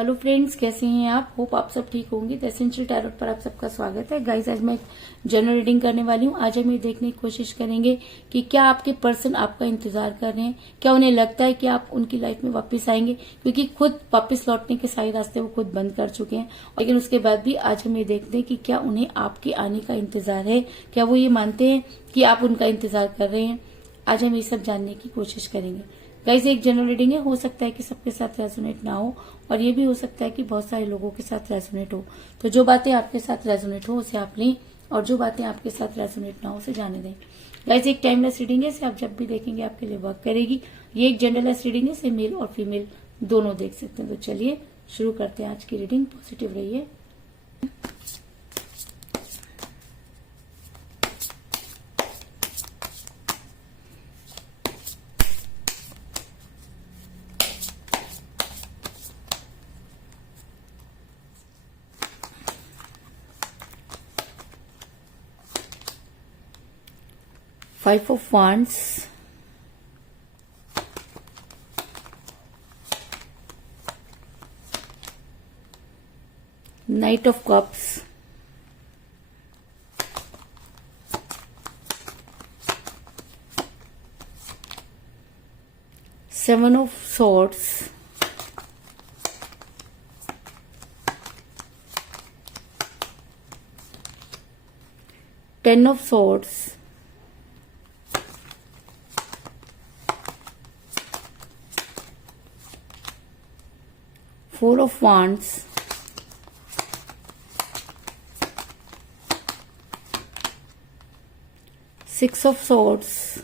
Hello friends, कैसे हैं आप? होप आप सब ठीक होंगे। द एसेंशियल टैरोट पर आप सबका स्वागत है। गाइस, आज मैं जनरल रीडिंग करने वाली हूँ। आज हम ये देखने की कोशिश करेंगे कि क्या आपके पर्सन आपका इंतजार कर रहे हैं, क्या उन्हें लगता है कि आप उनकी लाइफ में वापस आएंगे, क्योंकि खुद वापस लौटने के सारे रास्ते वो खुद बंद कर चुके हैं। लेकिन उसके बाद भी आज हम ये देखते हैं कि क्या उन्हें आपके आने का इंतजार है, क्या वो ये मानते हैं कि आप उनका इंतजार कर रहे हैं। आज हम ये सब जानने की कोशिश करेंगे। गाइस, एक जनरल रीडिंग है, हो सकता है कि सबके साथ रेजोनेट ना हो, और ये भी हो सकता है कि बहुत सारे लोगों के साथ रेजोनेट हो। तो जो बातें आपके साथ रेजोनेट हो उसे आप लें, और जो बातें आपके साथ रेजोनेट ना हो उसे जाने दें। गाइस, एक टाइमलेस रीडिंग है, इसे आप जब भी देखेंगे आपके लिए वर्क करेगी। ये एक जेंडरलेस रीडिंग है, इसे मेल और फीमेल दोनों देख सकते हैं। तो चलिए शुरू करते हैं आज की रीडिंग। पॉजिटिव रहिए। Five of Wands, Knight of Cups, Seven of Swords, Ten of Swords, Four of Wands, Six of Swords,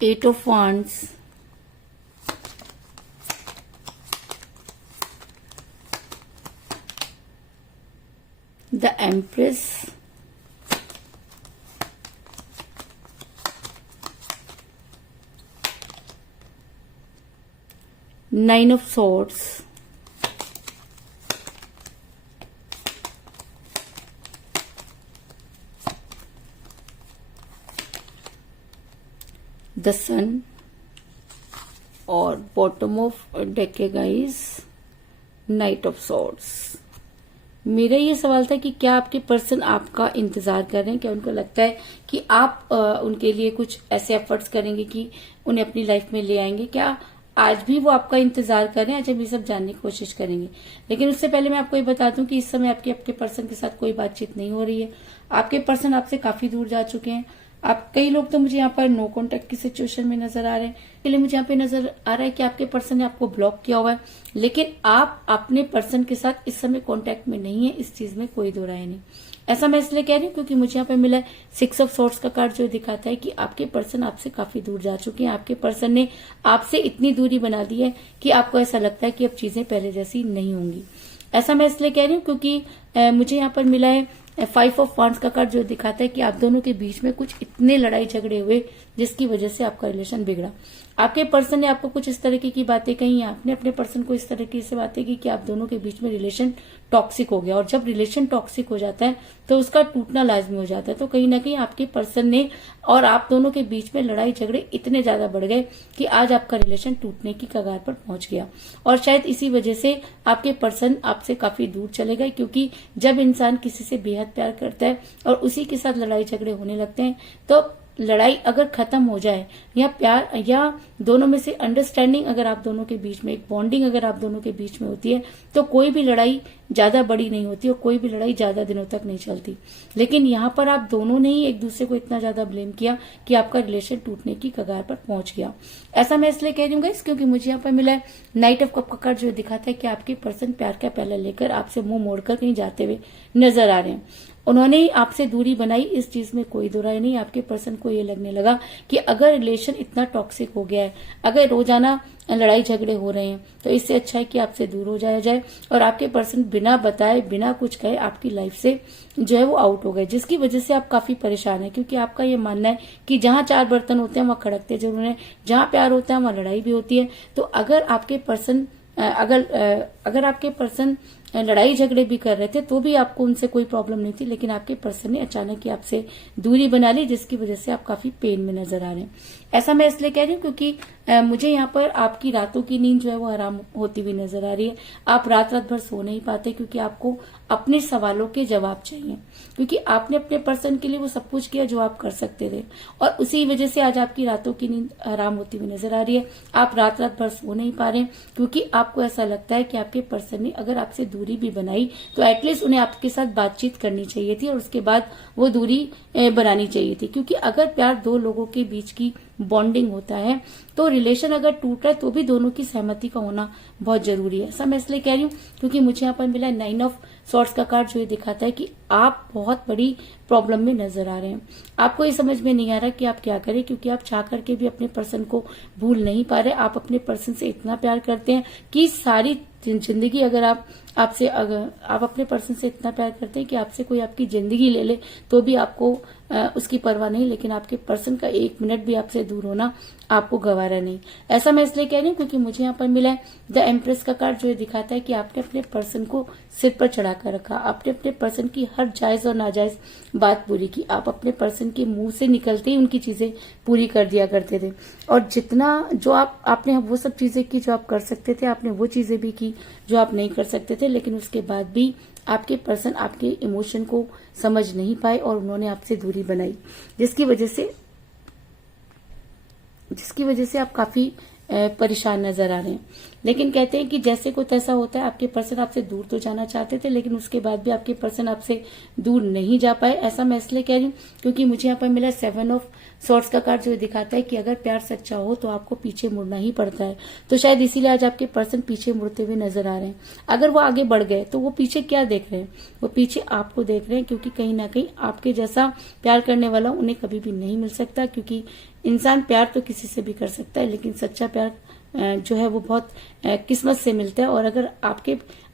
Eight of Wands, the Empress, Nine of Swords, the Sun, और बॉटम ऑफ डेक है guys, night of swords. मेरा ये सवाल था कि क्या आपके person आपका इंतजार कर रहे हैं, क्या उनको लगता है कि आप उनके लिए कुछ ऐसे एफर्ट्स करेंगे कि उन्हें अपनी लाइफ में ले आएंगे, क्या आज भी वो आपका इंतजार कर रहे हैं। आज हम ये सब जानने की कोशिश करेंगे। लेकिन उससे पहले मैं आपको ये बता दूं कि इस समय आपके पर्सन के साथ कोई बातचीत नहीं हो रही है। आपके पर्सन आपसे काफी दूर जा चुके हैं। आप कई लोग तो मुझे यहाँ पर नो कॉन्टेक्ट की सिचुएशन में नजर आ रहे हैं। इसलिए मुझे यहाँ पे नजर आ रहा है कि आपके पर्सन ने आपको ब्लॉक किया हुआ है, लेकिन आप अपने पर्सन के साथ इस समय कॉन्टेक्ट में नहीं है। इस चीज में कोई दो राय नहीं। ऐसा मैं इसलिए कह रही हूँ क्योंकि मुझे यहाँ पे मिला है सिक्स ऑफ सॉर्ड्स का कार्ड, जो दिखाता है कि आपके पर्सन आपसे काफी दूर जा चुके हैं। आपके पर्सन ने आपसे इतनी दूरी बना दी है कि आपको ऐसा लगता है कि अब चीजें पहले जैसी नहीं होंगी। ऐसा मैं इसलिए कह रही हूँ क्योंकि मुझे यहाँ पर मिला है फाइव ऑफ वांड्स का कार्ड, जो दिखाता है कि आप दोनों के बीच में कुछ इतने लड़ाई झगड़े हुए जिसकी वजह से आपका रिलेशन बिगड़ा। आपके पर्सन ने आपको कुछ इस तरीके की बातें कही, आपने अपने पर्सन को इस तरीके से बातें की कि आप दोनों के बीच में रिलेशन टॉक्सिक हो गया। और जब रिलेशन टॉक्सिक हो जाता है तो उसका टूटना लाजमी हो जाता है। तो कहीं ना कहीं आपके पर्सन ने और आप दोनों के बीच में लड़ाई झगड़े इतने ज्यादा बढ़ गए कि आज आपका रिलेशन टूटने की कगार पर पहुंच गया। और शायद इसी वजह से आपके पर्सन आपसे काफी दूर चले गए, क्योंकि जब इंसान किसी से बेहद प्यार करता है और उसी के साथ लड़ाई झगड़े होने लगते हैं, तो लड़ाई अगर खत्म हो जाए या प्यार या दोनों में से अंडरस्टैंडिंग अगर आप दोनों के बीच में, एक बॉन्डिंग अगर आप दोनों के बीच में होती है, तो कोई भी लड़ाई ज्यादा बड़ी नहीं होती और कोई भी लड़ाई ज्यादा दिनों तक नहीं चलती। लेकिन यहाँ पर आप दोनों ने ही एक दूसरे को इतना ज्यादा ब्लेम किया कि आपका रिलेशन टूटने की कगार पर पहुंच गया। ऐसा मैं इसलिए कह रही हूँ गाइस क्योंकि मुझे यहाँ पर मिला है नाइट ऑफ कप का कार्ड, जो दिखाता है कि आपके पर्सन प्यार का पहला लेकर आपसे मुंह मोड़कर कहीं जाते हुए नजर आ रहे हैं। उन्होंने आपसे दूरी बनाई, इस चीज में कोई दो राय नहीं। आपके पर्सन को ये लगने लगा कि अगर रिलेशन इतना टॉक्सिक हो गया है, अगर रोजाना लड़ाई झगड़े हो रहे हैं, तो इससे अच्छा है कि आपसे दूर हो जाया जाए। और आपके पर्सन बिना बताए, बिना कुछ कहे आपकी लाइफ से जो है वो आउट हो गए, जिसकी वजह से आप काफी परेशान हैं। क्योंकि आपका ये मानना है कि जहां चार बर्तन होते हैं वहां खड़कते जरूर हैं, जहां प्यार होता है वहां लड़ाई भी होती है। तो अगर आपके पर्सन लड़ाई झगड़े भी कर रहे थे तो भी आपको उनसे कोई प्रॉब्लम नहीं थी, लेकिन आपके पर्सन ने अचानक ही आपसे दूरी बना ली, जिसकी वजह से आप काफी पेन में नजर आ रहे हैं। ऐसा मैं इसलिए कह रही हूँ क्योंकि मुझे यहाँ पर आपकी रातों की नींद जो है वो हराम होती हुई नजर आ रही है। आप रात रात भर सो नहीं पाते क्योंकि आपको अपने सवालों के जवाब चाहिए, क्योंकि आपने अपने पर्सन के लिए वो सब कुछ किया जो आप कर सकते थे, और उसी वजह से आज आपकी रातों की नींद हराम होती हुई नजर आ रही है। आप रात रात भर सो नहीं पा रहे हैं क्योंकि आपको ऐसा लगता है कि आपके पर्सन ने अगर आपसे दूरी भी बनाई तो एटलीस्ट उन्हें आपके साथ बातचीत करनी चाहिए थी और उसके बाद वो दूरी बनानी चाहिए थी। क्योंकि अगर प्यार दो लोगों के बीच की बॉन्डिंग होता है तो रिलेशन अगर टूट रहा है तो भी दोनों की सहमति का होना बहुत जरूरी है। ऐसा मैं इसलिए कह रही हूँ क्योंकि मुझे यहाँ पर मिला 9 ऑफ सॉर्ट्स का कार्ड, जो ये दिखाता है कि आप बहुत बड़ी प्रॉब्लम में नजर आ रहे हैं। आपको ये समझ में नहीं आ रहा कि आप क्या करें, क्योंकि आप चाह करके भी अपने पर्सन को भूल नहीं पा रहे। आप अपने पर्सन से इतना प्यार करते हैं कि सारी जिंदगी अगर आप अपने पर्सन से इतना प्यार करते हैं कि आपसे कोई आपकी जिंदगी ले ले तो भी आपको उसकी परवाह नहीं, लेकिन आपके पर्सन का 1 मिनट भी आपसे दूर होना आपको गवारा नहीं। ऐसा मैं इसलिए कह रही हूँ क्योंकि मुझे यहाँ पर मिला है द एम्प्रेस का कार्ड, जो ये दिखाता है कि आपने अपने पर्सन को सिर पर चढ़ाकर रखा। आपने अपने पर्सन की हर जायज और नाजायज बात पूरी की। आप अपने पर्सन के मुंह से निकलते ही उनकी चीजें पूरी कर दिया करते थे, और जितना जो आपने वो सब चीजें की जो आप कर सकते थे, आपने वो चीजें भी की जो आप नहीं कर सकते थे, लेकिन उसके बाद भी आपके पर्सन आपके इमोशन को समझ नहीं पाए और उन्होंने आपसे दूरी बनाई, जिसकी वजह से आप काफी परेशान नजर आ रहे हैं। लेकिन कहते हैं कि जैसे को तैसा होता है, आपके पर्सन आपसे दूर तो जाना चाहते थे लेकिन उसके बाद भी आपके पर्सन आपसे दूर नहीं जा पाए। ऐसा मैं इसलिए कह रही हूँ क्योंकि मुझे यहाँ पर मिला 7 ऑफ सॉर्ट्स का कार्ड, जो दिखाता है कि अगर प्यार सच्चा हो तो आपको पीछे मुड़ना ही पड़ता है। तो शायद इसीलिए आज आपके पर्सन पीछे मुड़ते हुए नजर आ रहे हैं। अगर वो आगे बढ़ गए तो वो पीछे क्या देख रहे हैं, वो पीछे आपको देख रहे हैं, क्योंकि कहीं ना कहीं आपके जैसा प्यार करने वाला उन्हें कभी भी नहीं मिल सकता। क्योंकि इंसान प्यार तो किसी से भी कर सकता है, लेकिन सच्चा प्यार जो है वो बहुत किस्मत से मिलता है। और अगर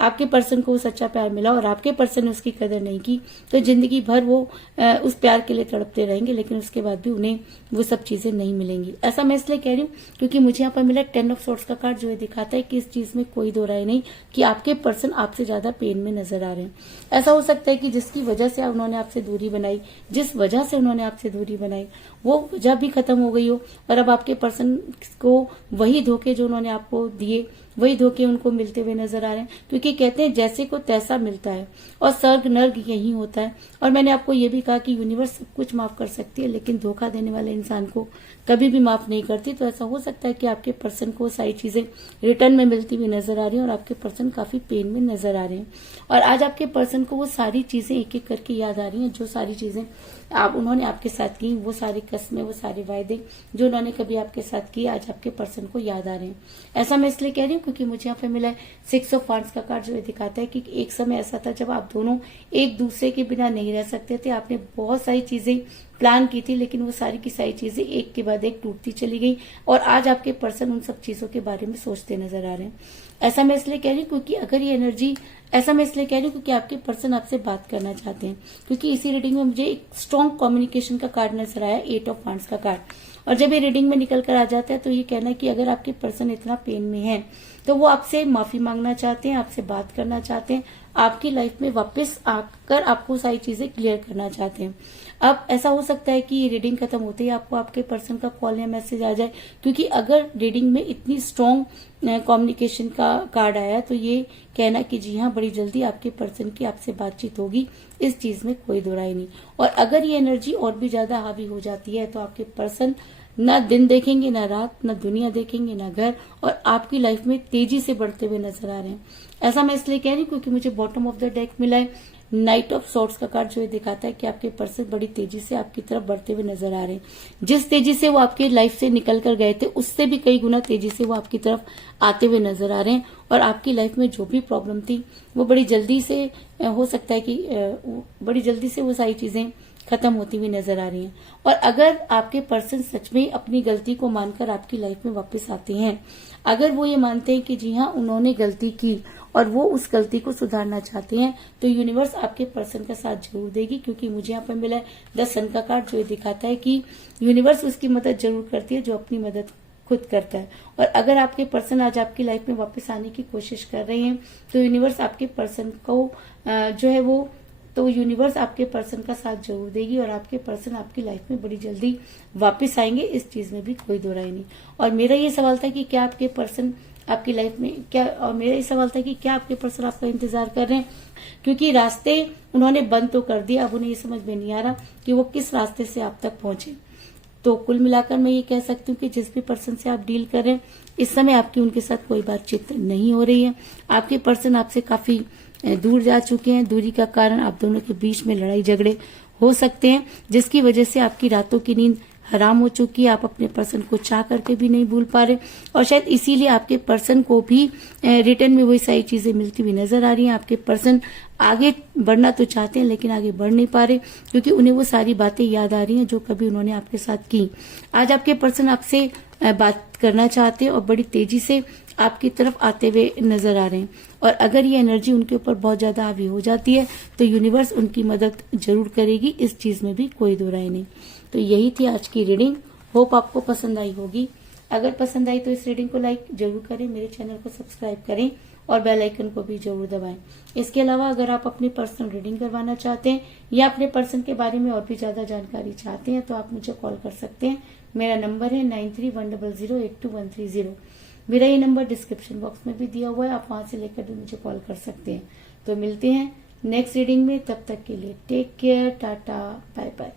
आपके पर्सन को सच्चा प्यार मिला और आपके पर्सन ने उसकी कदर नहीं की तो जिंदगी भर वो उस प्यार के लिए तड़पते रहेंगे, लेकिन उसके बाद भी उन्हें वो सब चीजें नहीं मिलेंगी। ऐसा मैं इसलिए कह रही हूँ क्योंकि मुझे यहाँ पर मिला 10 ऑफ सॉर्ट्स का कार्ड, जो ये दिखाता है कि इस चीज में कोई दो राय नहीं कि आपके पर्सन आपसे ज्यादा पेन में नजर आ रहे हैं। ऐसा हो सकता है कि जिसकी वजह से उन्होंने आपसे दूरी बनाई, जिस वजह से उन्होंने आपसे दूरी बनाई वो वजह भी खत्म हो गई हो, और अब आपके पर्सन को वही धोखे जो उन्होंने आपको दिए, वही धोखे उनको मिलते हुए नजर आ रहे हैं। क्योंकि कहते हैं जैसे को तैसा मिलता है और स्वर्ग नर्क यही होता है। और मैंने आपको ये भी कहा कि यूनिवर्स सब कुछ माफ कर सकती है, लेकिन धोखा देने वाले इंसान को कभी भी माफ नहीं करती। तो ऐसा हो सकता है कि आपके पर्सन को सारी चीजें रिटर्न में मिलती हुई नजर आ रही है और आपके पर्सन काफी पेन में नजर आ रहे हैं। और आज आपके पर्सन को वो सारी चीजें एक एक करके याद आ रही हैं, जो सारी चीजें उन्होंने आपके साथ की, वो सारी कस्में, वो सारे वायदे जो उन्होंने कभी आपके साथ किए, आज आपके पर्सन को याद आ रहे हैं। ऐसा मैं इसलिए कह रही हूँ क्योंकि मुझे यहाँ पे मिला है 6 ऑफ वांड्स का कार्ड, जो दिखाता है कि एक समय ऐसा था जब आप दोनों एक दूसरे के बिना नहीं रह सकते थे। आपने बहुत सारी चीजें प्लान की थी, लेकिन वो सारी की सारी चीजें एक के बाद एक टूटती चली गई, और आज आपके पर्सन उन सब चीजों के बारे में सोचते नजर आ रहे हैं। ऐसा मैं इसलिए कह रही हूँ क्योंकि अगर ये एनर्जी ऐसा मैं इसलिए कह रही हूँ क्योंकि आपके पर्सन आपसे बात करना चाहते हैं। क्योंकि इसी रीडिंग में मुझे एक स्ट्रॉन्ग कम्युनिकेशन का कार्ड नजर आया, 8 ऑफ वांड्स का कार्ड, और जब ये रीडिंग में निकल कर आ जाता है तो ये कहना है कि अगर आपके पर्सन इतना पेन में है तो वो आपसे माफी मांगना चाहते हैं, आपसे बात करना चाहते हैं, आपकी लाइफ में वापस आकर आपको सारी चीजें क्लियर करना चाहते हैं। अब ऐसा हो सकता है कि ये रीडिंग खत्म होते ही आपको आपके पर्सन का कॉल या मैसेज आ जाए, क्योंकि अगर रीडिंग में इतनी स्ट्रॉन्ग कम्युनिकेशन का कार्ड आया तो ये कहना कि जी हाँ, बड़ी जल्दी आपके पर्सन की आपसे बातचीत होगी, इस चीज में कोई दो राय नहीं। और अगर ये एनर्जी और भी ज्यादा हावी हो जाती है तो आपके पर्सन ना दिन देखेंगे, ना रात, ना दुनिया देखेंगे, ना घर, और आपकी लाइफ में तेजी से बढ़ते हुए नजर आ रहे हैं। ऐसा मैं इसलिए कह रही हूँ क्योंकि मुझे बॉटम ऑफ द डेक मिला है नाइट ऑफ सॉर्ट्स का कार्ड, जो ये दिखाता है कि आपके पर्सन बड़ी तेजी से आपकी तरफ बढ़ते हुए नजर आ रहे हैं। जिस तेजी से वो आपके लाइफ से निकल कर गए थे उससे भी कई गुना तेजी से वो आपकी तरफ आते हुए नजर आ रहे हैं, और आपकी लाइफ में जो भी प्रॉब्लम थी वो बड़ी जल्दी से हो सकता है कि बड़ी जल्दी से वो सारी चीजें खत्म होती हुई नजर आ रही हैं। और अगर आपके पर्सन सच में अपनी गलती को मानकर आपकी लाइफ में वापस आते हैं, अगर वो ये मानते हैं कि जी हाँ उन्होंने गलती की और वो उस गलती को सुधारना चाहते हैं, तो यूनिवर्स आपके पर्सन का साथ जरूर देगी। क्योंकि मुझे यहाँ पर मिला है द सन का कार्ड, जो ये दिखाता है कि यूनिवर्स उसकी मदद जरूर करती है जो अपनी मदद खुद करता है। और अगर आपके पर्सन आज आपकी लाइफ में वापस आने की कोशिश कर रहे हैं तो यूनिवर्स आपके पर्सन को जो है वो तो यूनिवर्स आपके पर्सन का साथ जरूर देगी और आपके पर्सन आपकी लाइफ में बड़ी जल्दी वापस आएंगे, इस चीज में भी कोई दो राय नहीं। और मेरा ये सवाल था कि क्या आपके पर्सन आपकी लाइफ में क्या, और मेरा ये सवाल था कि क्या आपके पर्सन आपका इंतजार कर रहे हैं, क्योंकि रास्ते उन्होंने बंद तो कर दिया, अब उन्हें ये समझ में नहीं आ रहा कि वो किस रास्ते से आप तक पहुंचे। तो कुल मिलाकर मैं ये कह सकती हूँ कि जिस भी पर्सन से आप डील कर रहे हैं इस समय आपकी उनके साथ कोई बातचीत नहीं हो रही है। आपके पर्सन आपसे काफी दूर जा चुके हैं। दूरी का कारण आप दोनों के बीच में लड़ाई झगड़े हो सकते हैं, जिसकी वजह से आपकी रातों की नींद हराम हो चुकी है। आप अपने पर्सन को चाह करके भी नहीं भूल पा रहे और शायद इसीलिए आपके पर्सन को भी रिटर्न में वही सारी चीजें मिलती हुई नजर आ रही हैं। आपके पर्सन आगे बढ़ना तो चाहते हैं लेकिन आगे बढ़ नहीं पा रहे, क्योंकि उन्हें वो सारी बातें याद आ रही हैं जो कभी उन्होंने आपके साथ की। आज आपके पर्सन आपसे बात करना चाहते हैं और बड़ी तेजी से आपकी तरफ आते हुए नजर आ रहे हैं। और अगर ये एनर्जी उनके ऊपर बहुत ज्यादा हावी हो जाती है तो यूनिवर्स उनकी मदद जरूर करेगी, इस चीज में भी कोई दो राय नहीं। तो यही थी आज की रीडिंग। होप आपको पसंद आई होगी। अगर पसंद आई तो इस रीडिंग को लाइक जरूर करें, मेरे चैनल को सब्सक्राइब करें और बेल आइकन को भी जरूर दबाएं। इसके अलावा अगर आप अपनी पर्सनल रीडिंग करवाना चाहते हैं या अपने पर्सन के बारे में और भी ज्यादा जानकारी चाहते हैं तो आप मुझे कॉल कर सकते हैं। मेरा नंबर है 9310082130। मेरा ये नंबर डिस्क्रिप्शन बॉक्स में भी दिया हुआ है, आप वहां से लेकर भी मुझे कॉल कर सकते हैं। तो मिलते हैं नेक्स्ट रीडिंग में, तब तक के लिए take care, tata, bye bye.